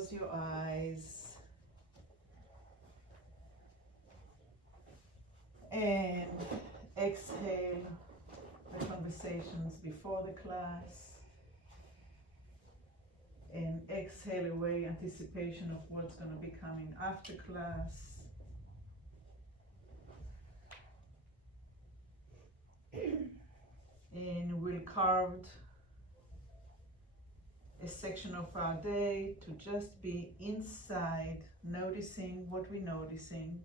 close your eyes and exhale the conversations before the class and exhale away anticipation of what's going to be coming after class. And we'll carve a section of our day to just be inside, noticing what we're noticing,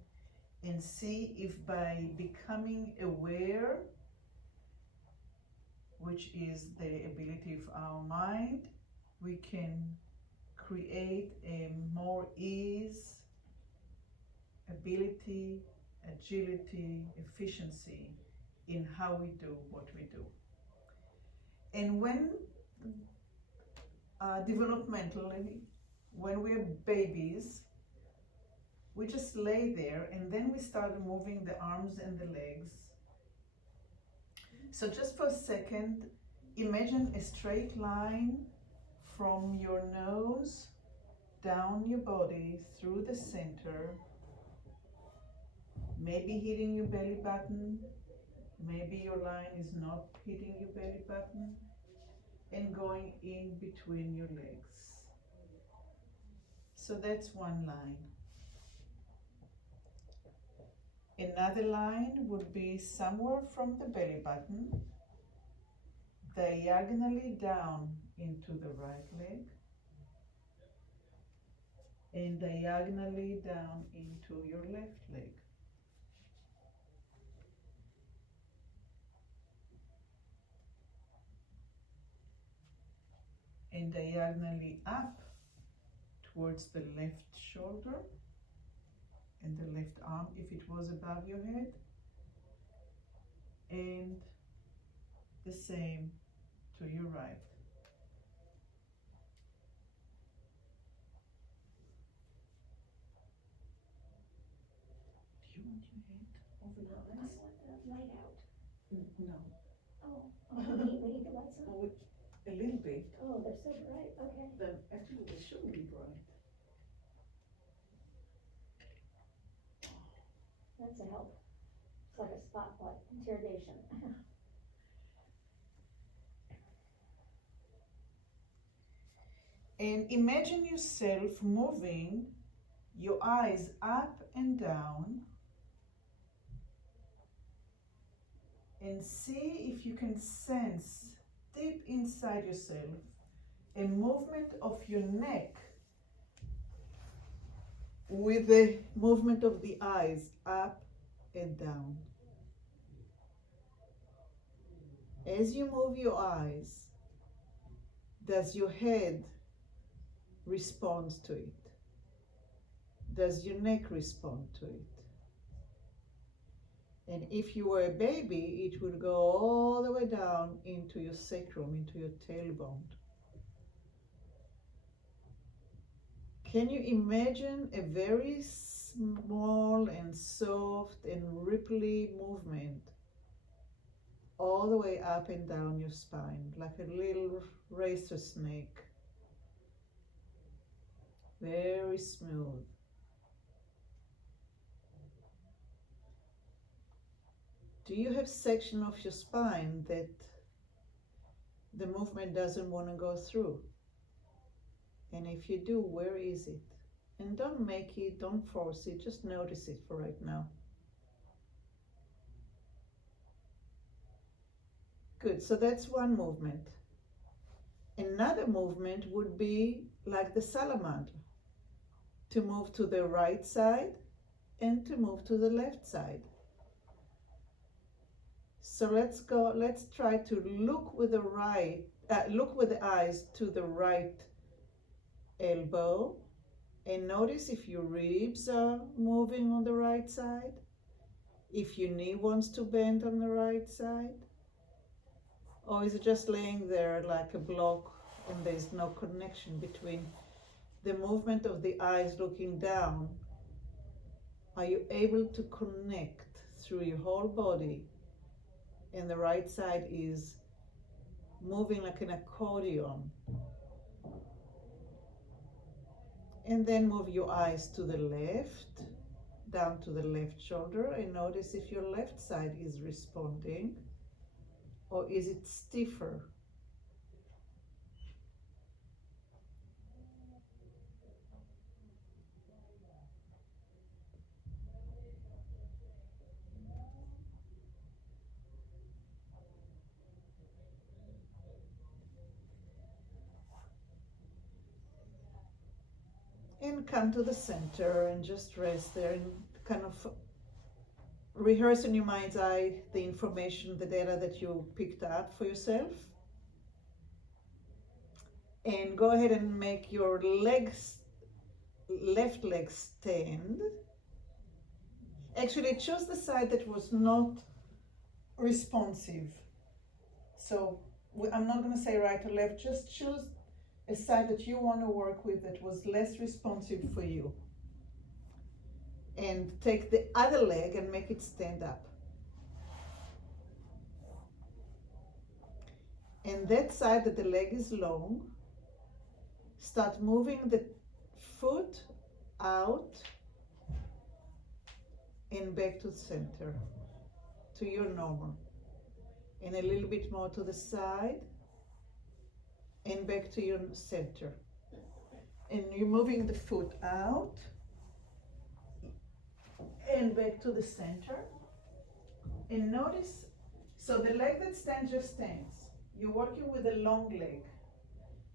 and see if by becoming aware, which is the ability of our mind, we can create a more ease, ability, agility, efficiency in how we do what we do. And when developmentally, when we're babies, we just lay there and then we start moving the arms and the legs. So just for a second, imagine a straight line from your nose down your body through the center, maybe hitting your belly button, maybe your line is not hitting your belly button, and going in between your legs. So that's one line. Another line would be somewhere from the belly button, diagonally down into the right leg, and diagonally down into your left leg. And diagonally up towards the left shoulder and the left arm if it was above your head, and the same to your right. Do you want your head over your eyes? I want the light out. No. Oh, we need the lights on? Oh, a little bit. Oh, they're so bright, okay. Actually, they shouldn't be bright. That's a help. It's like a spotlight interrogation. And imagine yourself moving your eyes up and down, and see if you can sense deep inside yourself a movement of your neck with the movement of the eyes up and down. As you move your eyes, does your head respond to it? Does your neck respond to it? And if you were a baby, it would go all the way down into your sacrum, into your tailbone. Can you imagine a very small and soft and ripply movement all the way up and down your spine, like a little razor snake? Very smooth. Do you have section of your spine that the movement doesn't want to go through? And if you do, where is it? And don't make it, don't force it, just notice it for right now. Good, so that's one movement. Another movement would be like the salamander, to move to the right side and to move to the left side. So let's try to look with the eyes to the right elbow, and notice if your ribs are moving on the right side, if your knee wants to bend on the right side, or is it just laying there like a block and there's no connection between the movement of the eyes looking down? Are you able to connect through your whole body, and the right side is moving like an accordion? And then move your eyes to the left, down to the left shoulder, and notice if your left side is responding or is it stiffer. And come to the center and just rest there and kind of rehearse in your mind's eye the information, the data that you picked up for yourself. And go ahead and make your legs, left leg stand. Actually, choose the side that was not responsive. So I'm not going to say right or left, just choose a side that you want to work with that was less responsive for you. And take the other leg and make it stand up. And that side that the leg is long, start moving the foot out and back to the center, to your normal. And a little bit more to the side and back to your center. And you're moving the foot out and back to the center. And notice, so the leg that stands just stands. You're working with a long leg.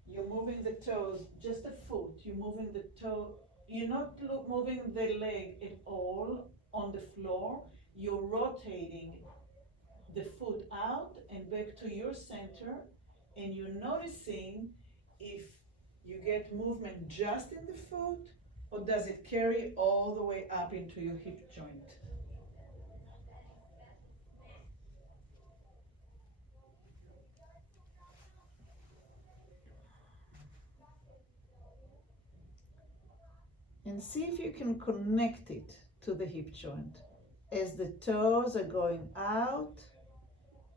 You're moving the toes, just the foot. You're moving the toe. You're not moving the leg at all on the floor. You're rotating the foot out and back to your center. And you're noticing if you get movement just in the foot or does it carry all the way up into your hip joint. And see if you can connect it to the hip joint. As the toes are going out,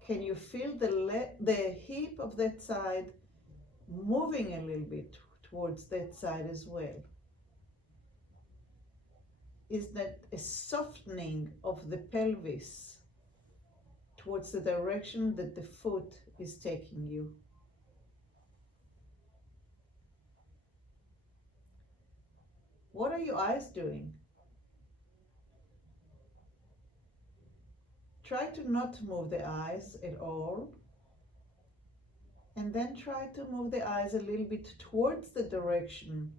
can you feel the hip of that side moving a little bit towards that side as well? Is that a softening of the pelvis towards the direction that the foot is taking you? What are your eyes doing? Try to not move the eyes at all. And then try to move the eyes a little bit towards the direction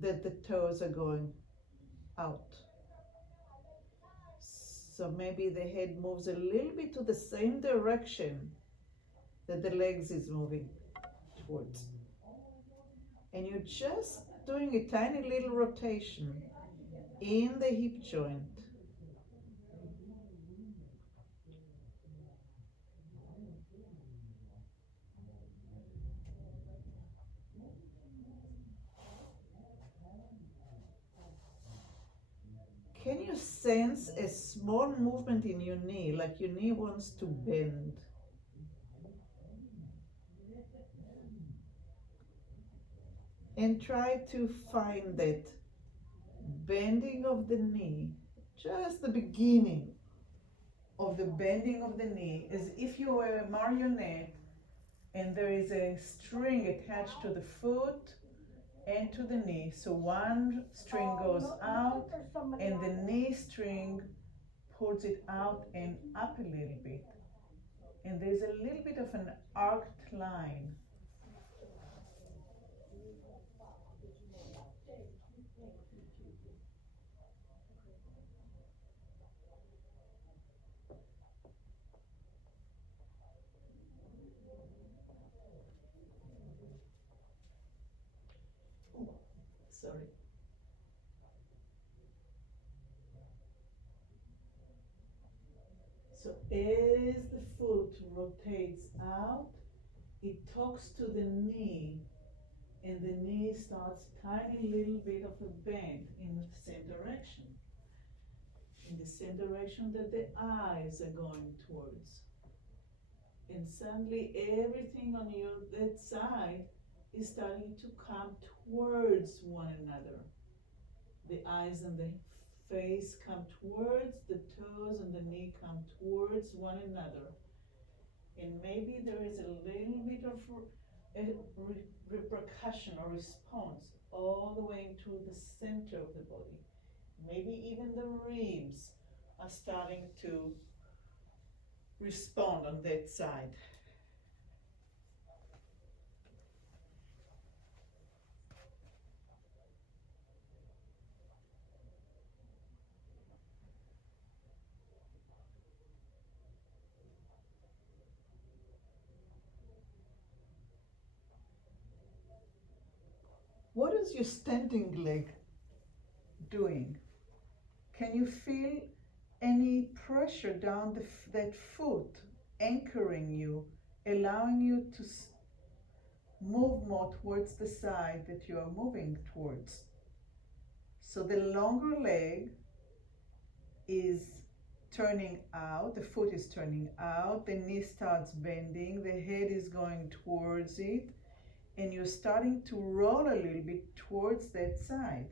that the toes are going out. So maybe the head moves a little bit to the same direction that the legs is moving towards. And you're just doing a tiny little rotation in the hip joint. Can you sense a small movement in your knee, like your knee wants to bend? And try to find that bending of the knee, just the beginning of the bending of the knee, as if you were a marionette and there is a string attached to the foot and to the knee. So one string goes out and the knee string pulls it out and up a little bit. And there's a little bit of an arced line. Sorry. So as the foot rotates out, it talks to the knee, and the knee starts tiny little bit of a bend in the same direction. In the same direction that the eyes are going towards. And suddenly everything on that side is starting to come towards one another. The eyes and the face come towards, the toes and the knee come towards one another. And maybe there is a little bit of repercussion or response all the way into the center of the body. Maybe even the ribs are starting to respond on that side. What is your standing leg doing? Can you feel any pressure down that foot, anchoring you, allowing you to move more towards the side that you are moving towards? So the longer leg is turning out, the foot is turning out, the knee starts bending, the head is going towards it, and you're starting to roll a little bit towards that side.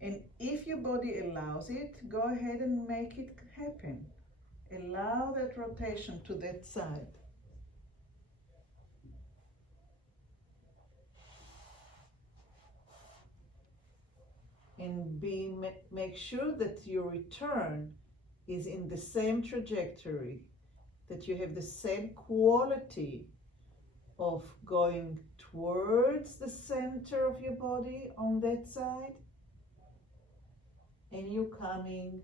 And if your body allows it, go ahead and make it happen. Allow that rotation to that side. And make sure that your return is in the same trajectory, that you have the same quality of going towards the center of your body on that side, and you coming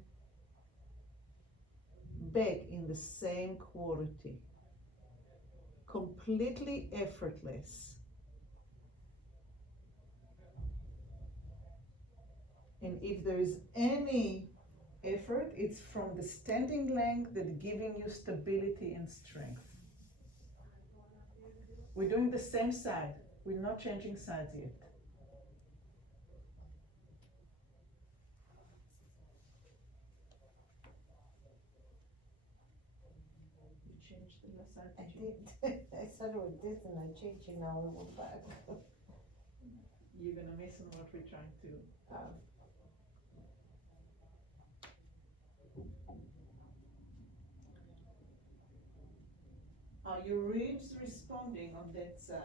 back in the same quality, completely effortless. And if there is any effort, it's from the standing leg that's giving you stability and strength. We're doing the same side. We're not changing sides yet. You changed the last side, I did you? did. I started with this and I changed it now. I went back. You're gonna miss on what we're trying to. Are your ribs responding on that side?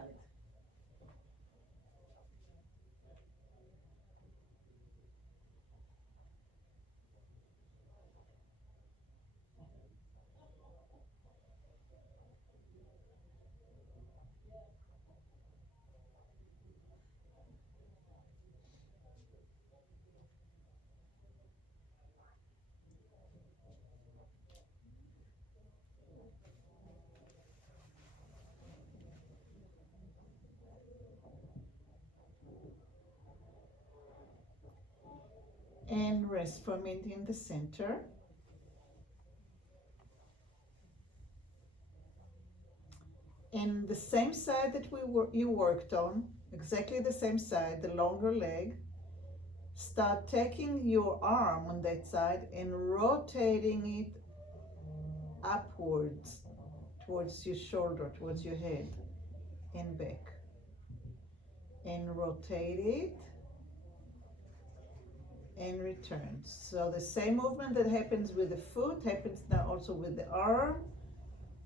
And rest for a minute in the center. And the same side that you worked on, exactly the same side, the longer leg, start taking your arm on that side and rotating it upwards towards your shoulder, towards your head, and back. And rotate it and return. So the same movement that happens with the foot happens now also with the arm,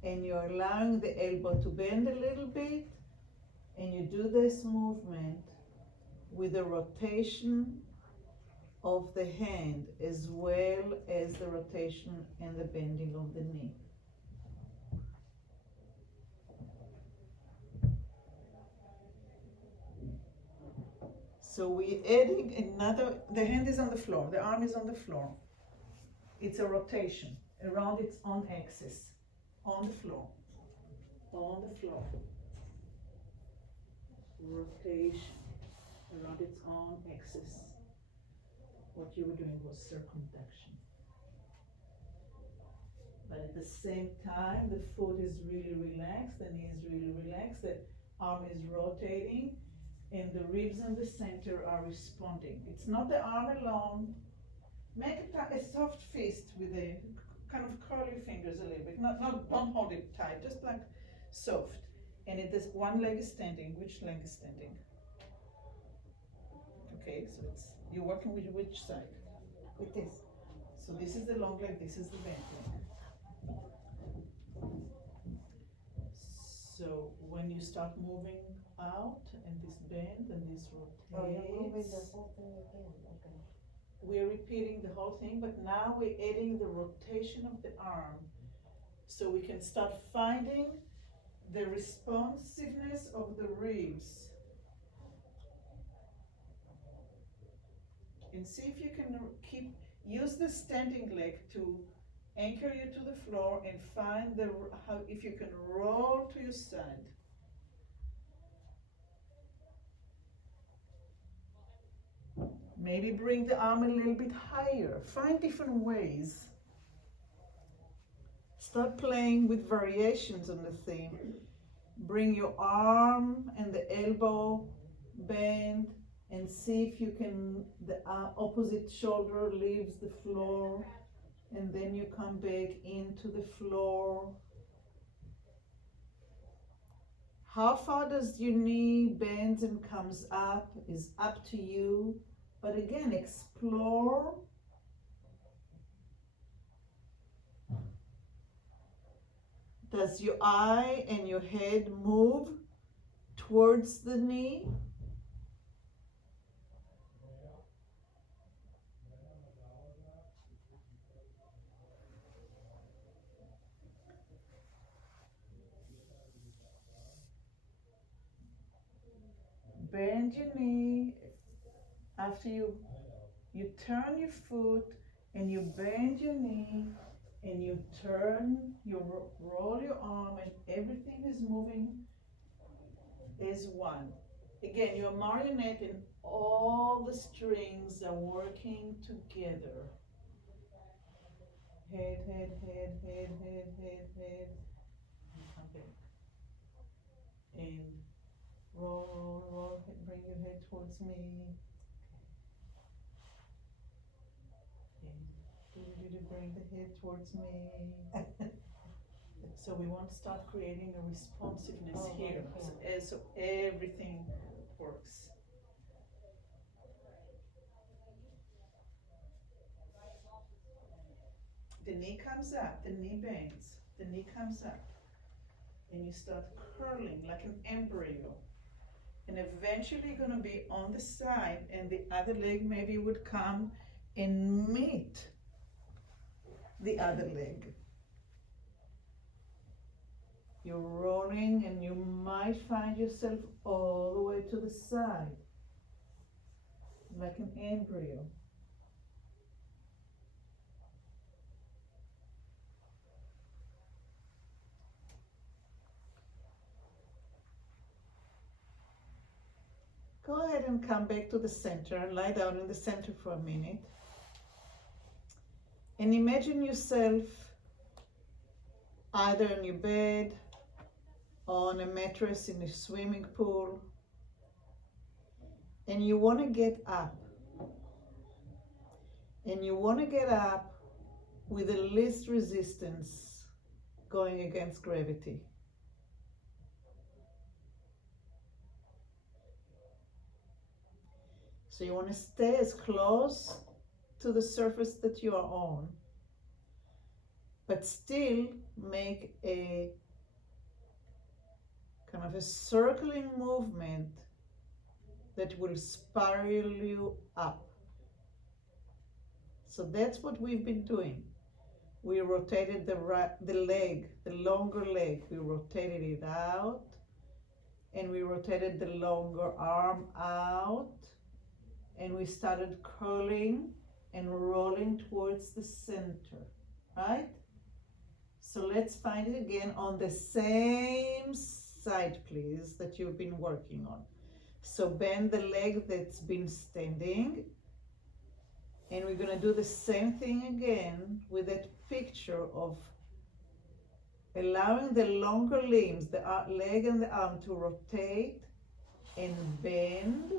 and you're allowing the elbow to bend a little bit, and you do this movement with the rotation of the hand as well as the rotation and the bending of the knee. So we're adding another, the hand is on the floor, the arm is on the floor. It's a rotation around its own axis, on the floor, on the floor. Rotation around its own axis. What you were doing was circumduction. But at the same time, the foot is really relaxed, the knee is really relaxed, the arm is rotating, and the ribs in the center are responding. It's not the arm alone. Make a soft fist with a kind of curl your fingers a little bit. Don't hold it tight, just like soft. And it is one leg is standing. Which leg is standing? Okay, so it's you're working with which side? With this. So this is the long leg, this is the bent leg. So when you start moving out and this bend and this rotates, Oh, you're moving the whole thing again. Okay. we're repeating the whole thing, but now we're adding the rotation of the arm. So we can start finding the responsiveness of the ribs. And see if you can use the standing leg to anchor you to the floor and find if you can roll to your side. Maybe bring the arm a little bit higher. Find different ways. Start playing with variations on the theme. Bring your arm and the elbow bend and see if you can, the opposite shoulder leaves the floor and then you come back into the floor. How far does your knee bends and comes up is up to you. But again, explore. Does your eye and your head move towards the knee? Bend your knee after you turn your foot and you bend your knee and you turn, you roll your arm and everything is moving as one. Again, you're a marionette and all the strings are working together. Head, head, head, head, head, head, head. And come back. And roll, roll, roll, bring your head towards me. Bring the head towards me. So we want to start creating a responsiveness here. So everything works. The knee comes up, the knee bends, the knee comes up. And you start curling like an embryo. And eventually you're going to be on the side and the other leg maybe would come and meet the other leg. You're rolling and you might find yourself all the way to the side, like an embryo. Go ahead and come back to the center and lie down in the center for a minute. And imagine yourself either in your bed or on a mattress in a swimming pool, and you want to get up. And you want to get up with the least resistance going against gravity. So you want to stay as close to the surface that you are on, but still make a kind of a circling movement that will spiral you up. So that's what we've been doing. We rotated the leg, the longer leg, we rotated it out, and we rotated the longer arm out, and we started curling and rolling towards the center, right? So let's find it again on the same side, please, that you've been working on. So bend the leg that's been standing, and we're gonna do the same thing again with that picture of allowing the longer limbs, the leg and the arm, to rotate and bend,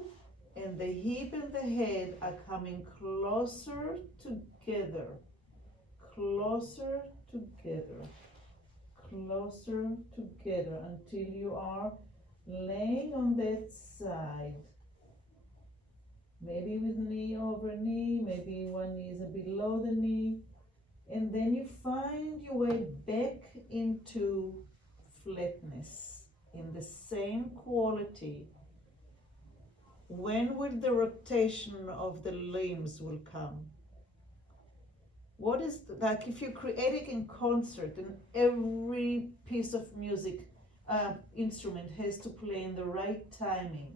and the hip and the head are coming closer together, closer together, closer together until you are laying on that side. Maybe with knee over knee, maybe one knee is a bit below the knee. And then you find your way back into flatness in the same quality. When will the rotation of the limbs will come? What is, like if you're creating in concert and every piece of music, instrument has to play in the right timing,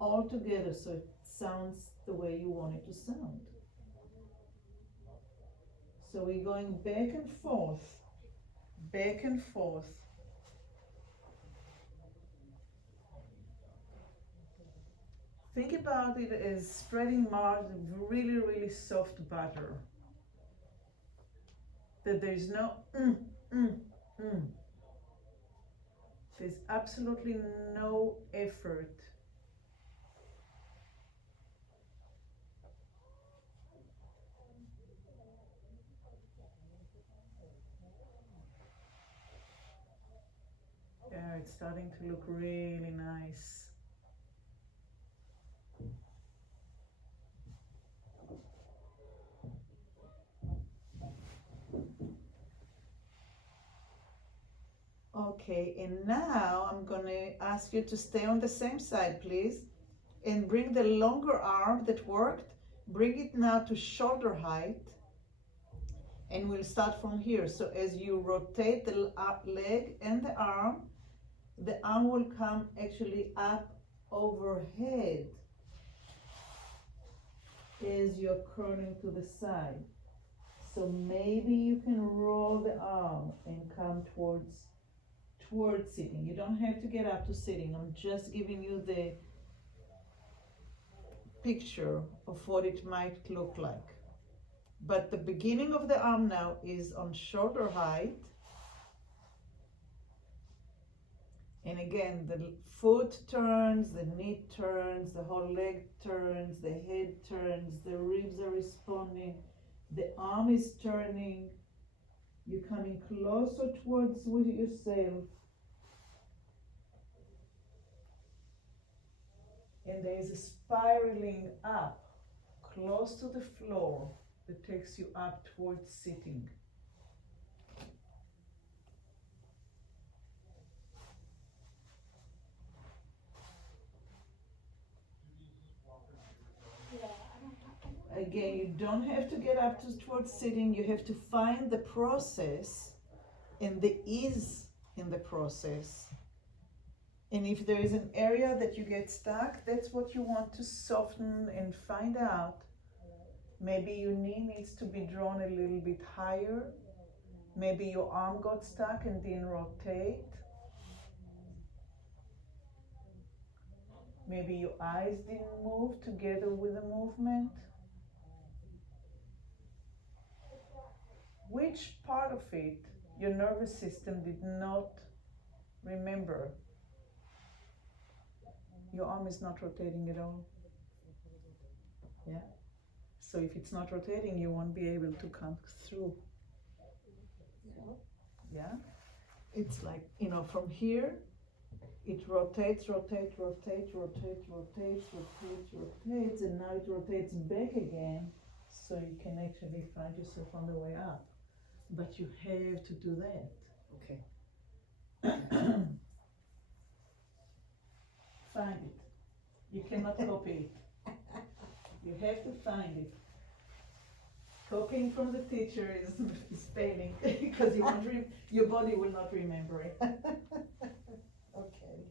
all together so it sounds the way you want it to sound. So we're going back and forth, back and forth. Think about it as spreading really, really soft butter. That there's no There's absolutely no effort. Yeah, it's starting to look really nice. Okay, and now I'm gonna ask you to stay on the same side, please, and bring the longer arm that worked, bring it now to shoulder height, and we'll start from here. So as you rotate the leg and the arm will come actually up overhead as you're curling to the side. So maybe you can roll the arm and come towards sitting. You don't have to get up to sitting. I'm just giving you the picture of what it might look like. But the beginning of the arm now is on shoulder height. And again, the foot turns, the knee turns, the whole leg turns, the head turns, the ribs are responding, the arm is turning. You're coming closer towards with yourself. And there is a spiraling up close to the floor that takes you up towards sitting. Again, you don't have to get up towards sitting. You have to find the process and the ease in the process. And if there is an area that you get stuck, that's what you want to soften and find out. Maybe your knee needs to be drawn a little bit higher. Maybe your arm got stuck and didn't rotate. Maybe your eyes didn't move together with the movement. Which part of it your nervous system did not remember? Your arm is not rotating at all. Yeah. So if it's not rotating, you won't be able to come through. Yeah. It's like, from here, it rotates, rotates, rotates, rotates, rotates, rotates, rotates, and now it rotates back again, so you can actually find yourself on the way up. But you have to do that. Okay. Find it. You cannot copy it. You have to find it. Copying from the teacher is failing because your body will not remember it. Okay.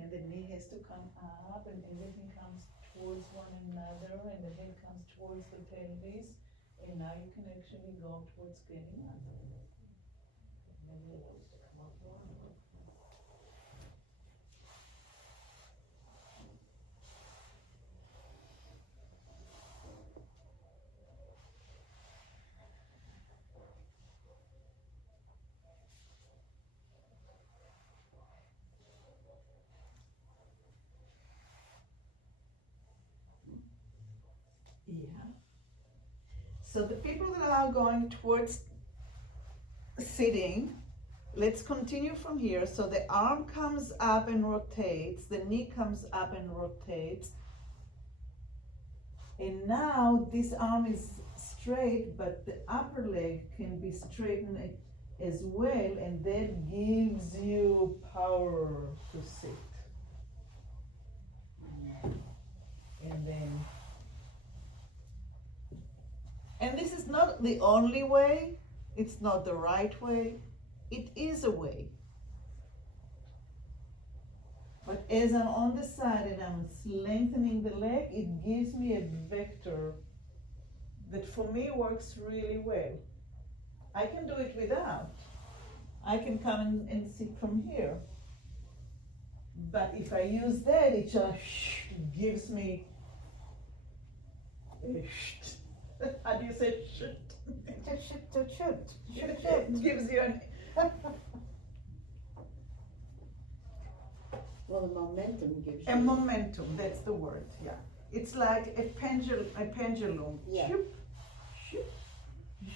And the knee has to come up and everything comes towards one another and the head comes towards the pelvis. And now you can actually go towards getting up. Yeah. So the people that are going towards sitting, let's continue from here. So the arm comes up and rotates, the knee comes up and rotates. And now this arm is straight, but the upper leg can be straightened as well, and that gives you power to sit. And this is not the only way, it's not the right way, it is a way. But as I'm on the side and I'm lengthening the leg, it gives me a vector that for me works really well. I can do it without. I can come and sit from here. But if I use that, it just gives me how do you say shoot? It gives you an Well, the momentum gives you. a momentum, that's the word, yeah. It's like a pendulum. Yeah. Shoop, shoop,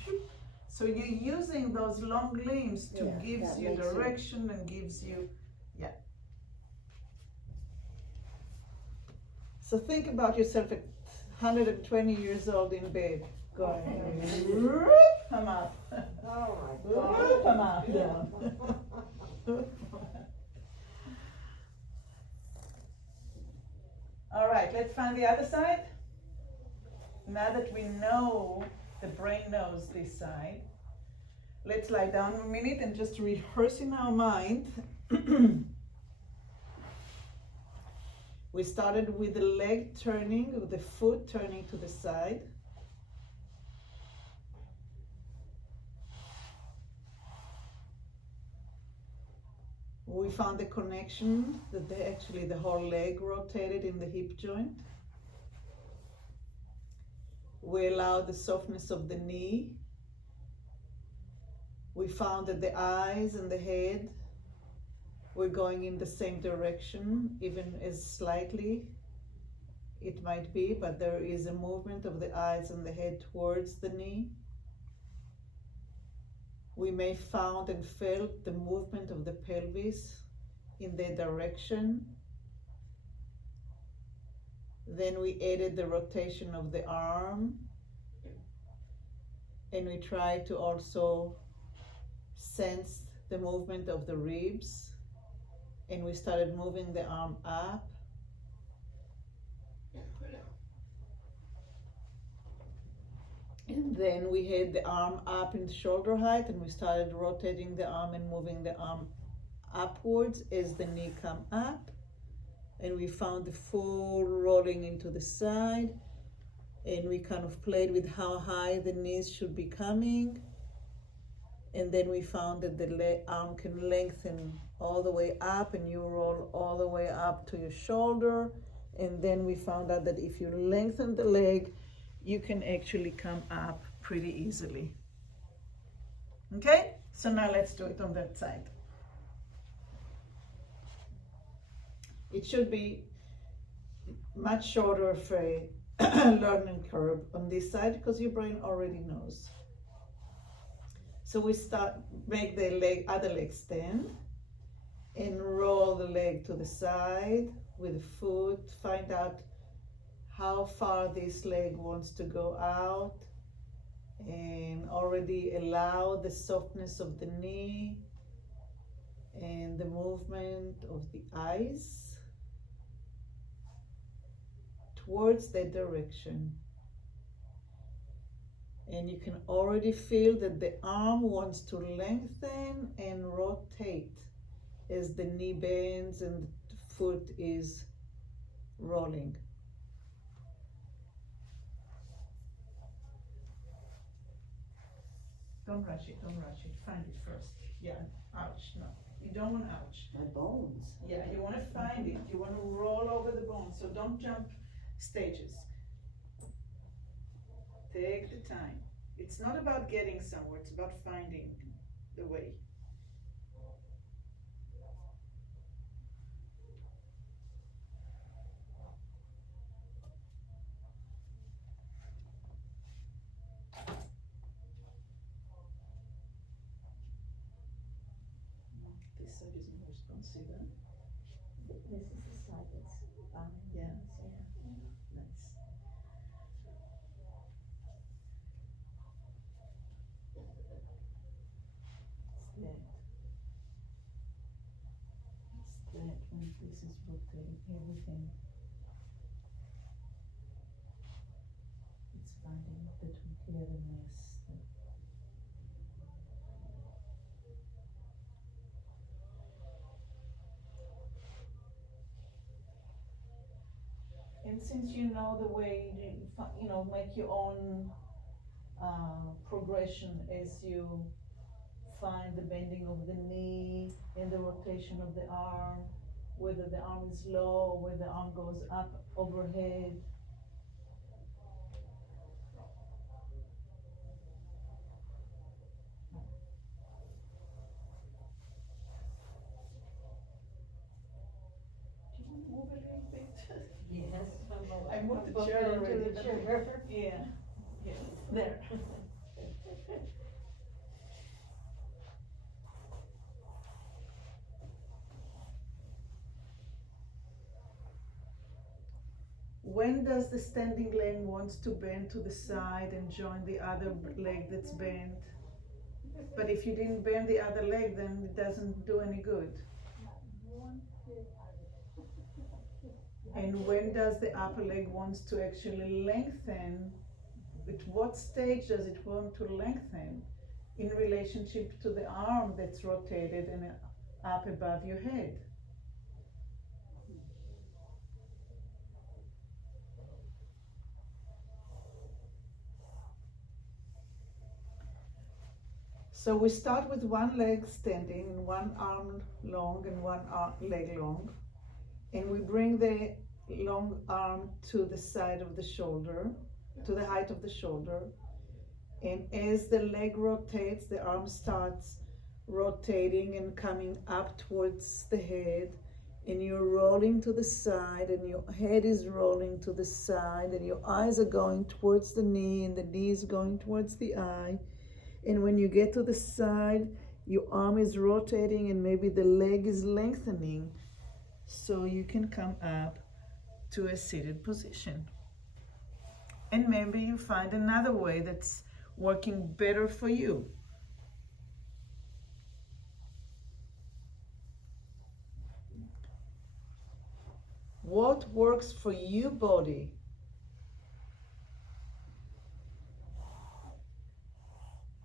shoop. So you're using those long limbs to Yeah, gives that you makes it- direction and gives you, yeah. So think about yourself at 120 years old in bed, going, whoop, come up, Oh my whoop, God. come up, down. All right, let's find the other side. Now that we know, the brain knows this side, let's lie down a minute and just rehearse in our mind. We started with the leg turning, with the foot turning to the side. We found the connection that actually the whole leg rotated in the hip joint. We allowed the softness of the knee. We found that the eyes and the head were going in the same direction, even as slightly it might be, but there is a movement of the eyes and the head towards the knee. We may found and felt the movement of the pelvis in their direction. Then we added the rotation of the arm, and we tried to also sense the movement of the ribs, and we started moving the arm up. And then we had the arm up in shoulder height, and we started rotating the arm and moving the arm upwards as the knee come up. And we found the full rolling into the side, and we kind of played with how high the knees should be coming. And then we found that the arm can lengthen all the way up, and you roll all the way up to your shoulder. And then we found out that if you lengthen the leg, you can actually come up pretty easily. Okay, so now let's do it on that side. It should be much shorter of a learning curve on this side because your brain already knows. So we make the other leg stand and roll the leg to the side with the foot, find out how far this leg wants to go out, and already allow the softness of the knee and the movement of the eyes towards that direction. And you can already feel that the arm wants to lengthen and rotate as the knee bends and the foot is rolling. Don't rush it, don't rush it. Find it first. Yeah, ouch, no. You don't want ouch. My bones. Yeah, you want to find it. You want to roll over the bones, so don't jump stages. Take the time. It's not about getting somewhere, it's about finding the way. side isn't responsive, huh? This is the side that's fine. Yeah, nice. It's that when this is rotating everything. It's finding the togetherness. And since you know the way you know, make your own progression as you find the bending of the knee and the rotation of the arm, whether the arm is low or whether the arm goes up overhead. Do you want to move a little bit? Yes. I moved the I'm chair bumping already, into the but- chair. Yeah, yeah, there. When does the standing leg wants to bend to the side and join the other leg that's bent? But if you didn't bend the other leg, then it doesn't do any good. And when does the upper leg wants to actually lengthen? At what stage does it want to lengthen in relationship to the arm that's rotated and up above your head? So we start with one leg standing and one arm long and one leg long, and we bring the long arm to the side of the shoulder, to the height of the shoulder, and as the leg rotates, the arm starts rotating and coming up towards the head, and you're rolling to the side, and your head is rolling to the side, and your eyes are going towards the knee, and the knee is going towards the eye. And when you get to the side, your arm is rotating and maybe the leg is lengthening, so you can come up to a seated position. And maybe you find another way that's working better for you. What works for you, body?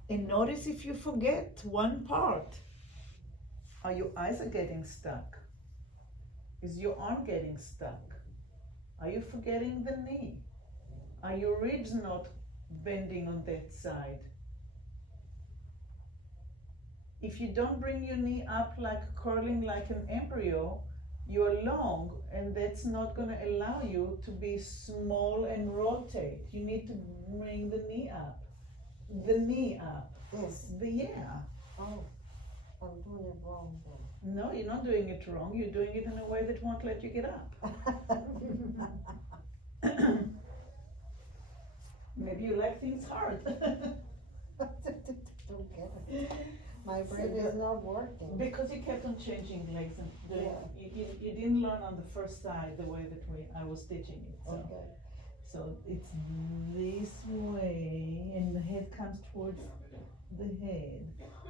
And notice if you forget one part. Are your eyes are getting stuck? Is your arm getting stuck? Are you forgetting the knee? Are your ribs not bending on that side? If you don't bring your knee up like curling like an embryo, you're long, and that's not going to allow you to be small and rotate. You need to bring the knee up. The knee up. This. Yeah. Oh, I'm doing it wrong then. No, you're not doing it wrong. You're doing it in a way that won't let you get up. Maybe you like things hard. Don't get it. My brain is not working. Because you kept on changing legs and doing, you didn't learn on the first side the way that I was teaching it. So. Okay. So it's this way, and the head comes towards the head,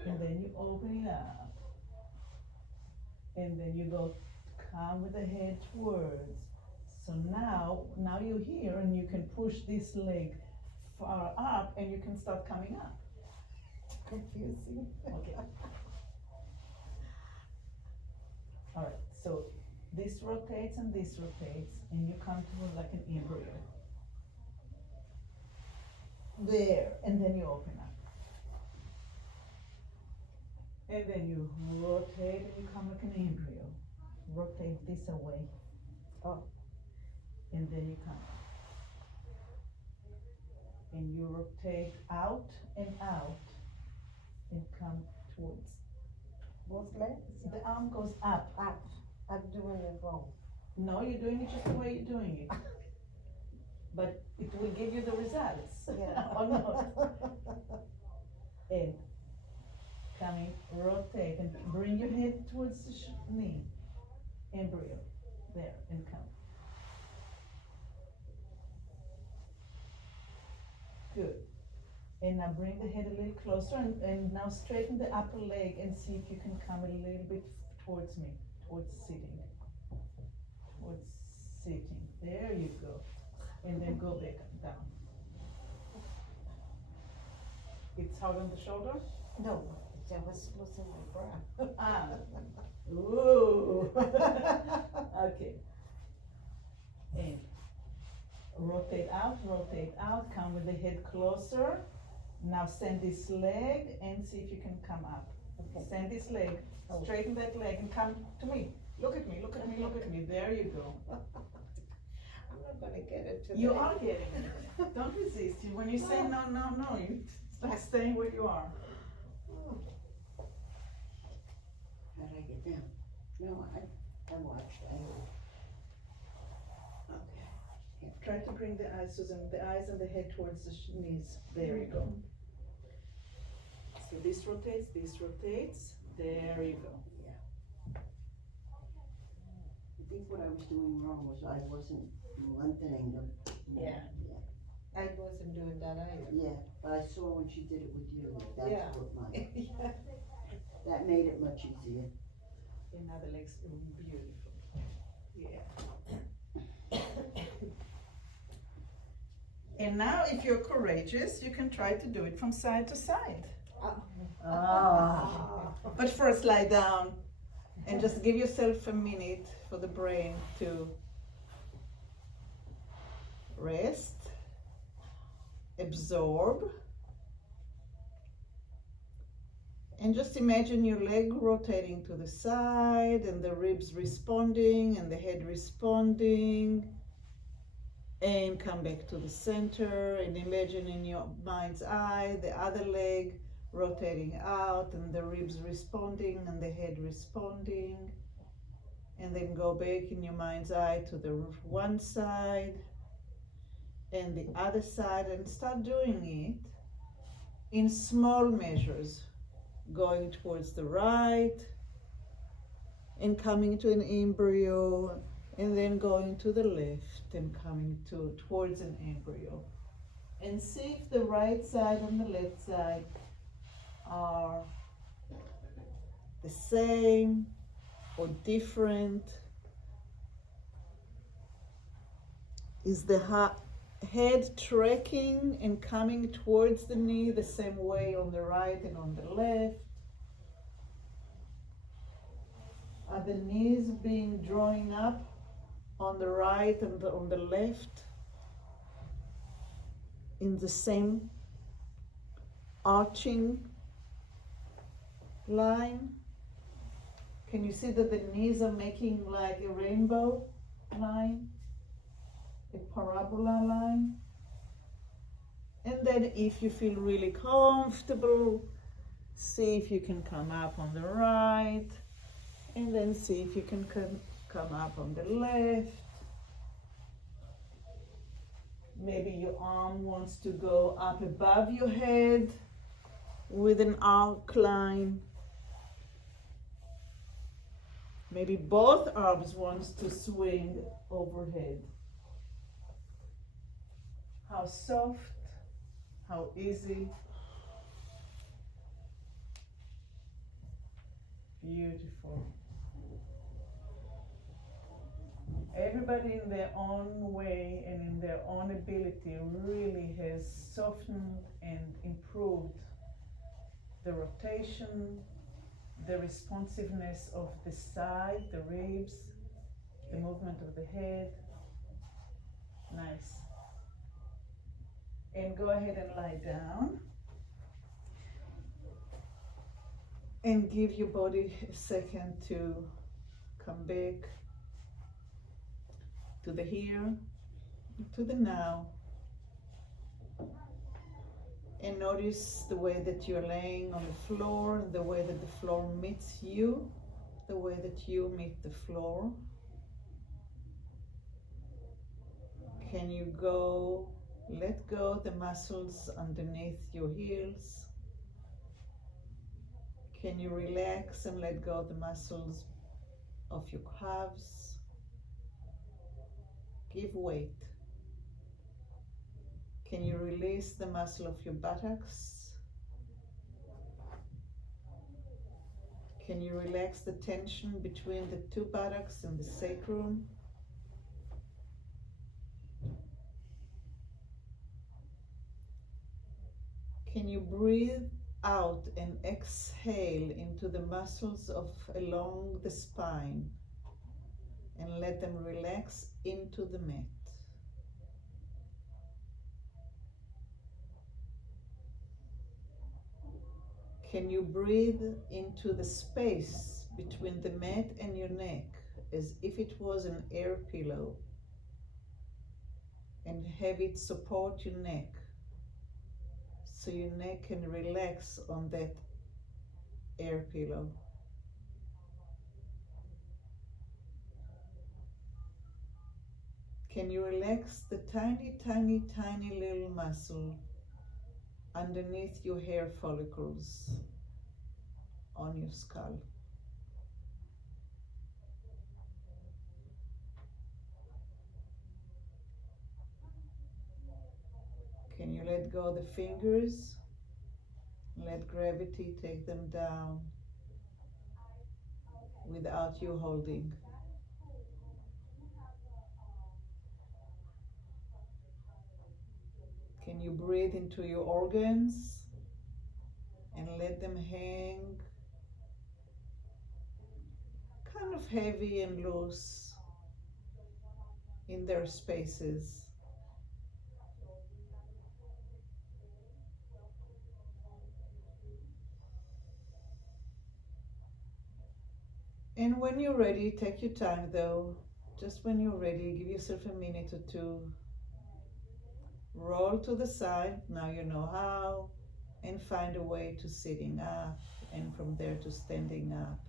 and then you open it up, and then you come with the head towards. So now you're here, and you can push this leg far up, and you can start coming up. Confusing. Okay. All right. So this rotates and this rotates, and you come to like an embryo. There, and then you open up. And then you rotate and you come like an embryo. Rotate this away. Oh. And then you come. And you rotate out and come towards. Both legs? The arm goes up. Up. I'm doing it wrong. No, you're doing it just the way you're doing it. But it will give you the results. Yeah. Or not. And coming, rotate and bring your head towards the knee, embryo, there, and come. Good. And now bring the head a little closer and now straighten the upper leg and see if you can come a little bit towards me, towards sitting. Towards sitting. There you go. And then go back down. It's hard on the shoulder? No, I was losing my breath. Ah. Ooh. Okay. And rotate out, come with the head closer. Now send this leg and see if you can come up. Okay. Send this leg, straighten that leg and come to me. Look at me, look at me, look at me. There you go. I'm not gonna get it today. You are getting it. Don't resist. When you say no, no, no, you start staying where you are. How did I get down? No, I watched. Okay. Try to bring the eyes, Susan, the eyes and the head towards the knees. There you go. So this rotates. There you go. I think what I was doing wrong was I wasn't lengthening them. Yeah. I wasn't doing that either. Yeah, but I saw when she did it with you, Yeah. that's what that made it much easier. And now the legs, beautiful. Yeah. And now if you're courageous, you can try to do it from side to side. But first lie down and just give yourself a minute for the brain to rest, absorb, and just imagine your leg rotating to the side and the ribs responding and the head responding, and come back to the center and imagine in your mind's eye the other leg rotating out and the ribs responding and the head responding, and then go back in your mind's eye to the one side and the other side and start doing it in small measures, going towards the right and coming to an embryo and then going to the left and coming towards an embryo, and see if the right side and the left side are the same or different. Is the head tracking and coming towards the knee the same way on the right and on the left? Are the knees being drawn up on the right and on the left in the same arching line? Can you see that the knees are making like a rainbow line, a parabola line? And then if you feel really comfortable, see if you can come up on the right, and then see if you can come up on the left. Maybe your arm wants to go up above your head with an arc line. Maybe both arms wants to swing overhead. How soft, how easy. Beautiful. Everybody in their own way and in their own ability really has softened and improved the rotation, the responsiveness of the side, the ribs, the movement of the head. Nice. And go ahead and lie down. And give your body a second to come back to the here, to the now. And notice the way that you're laying on the floor, the way that the floor meets you, the way that you meet the floor. Can you let go the muscles underneath your heels? Can you relax and let go of the muscles of your calves? Give weight. Can you release the muscle of your buttocks? Can you relax the tension between the two buttocks and the sacrum? Can you breathe out and exhale into the muscles of along the spine and let them relax into the mat? Can you breathe into the space between the mat and your neck as if it was an air pillow and have it support your neck so your neck can relax on that air pillow? Can you relax the tiny, tiny, tiny little muscle underneath your hair follicles on your skull? Can you let go of the fingers? Let gravity take them down without you holding. Can you breathe into your organs and let them hang kind of heavy and loose in their spaces? And when you're ready, take your time though. Just when you're ready, give yourself a minute or two. Roll to the side, now you know how, and find a way to sitting up and from there to standing up.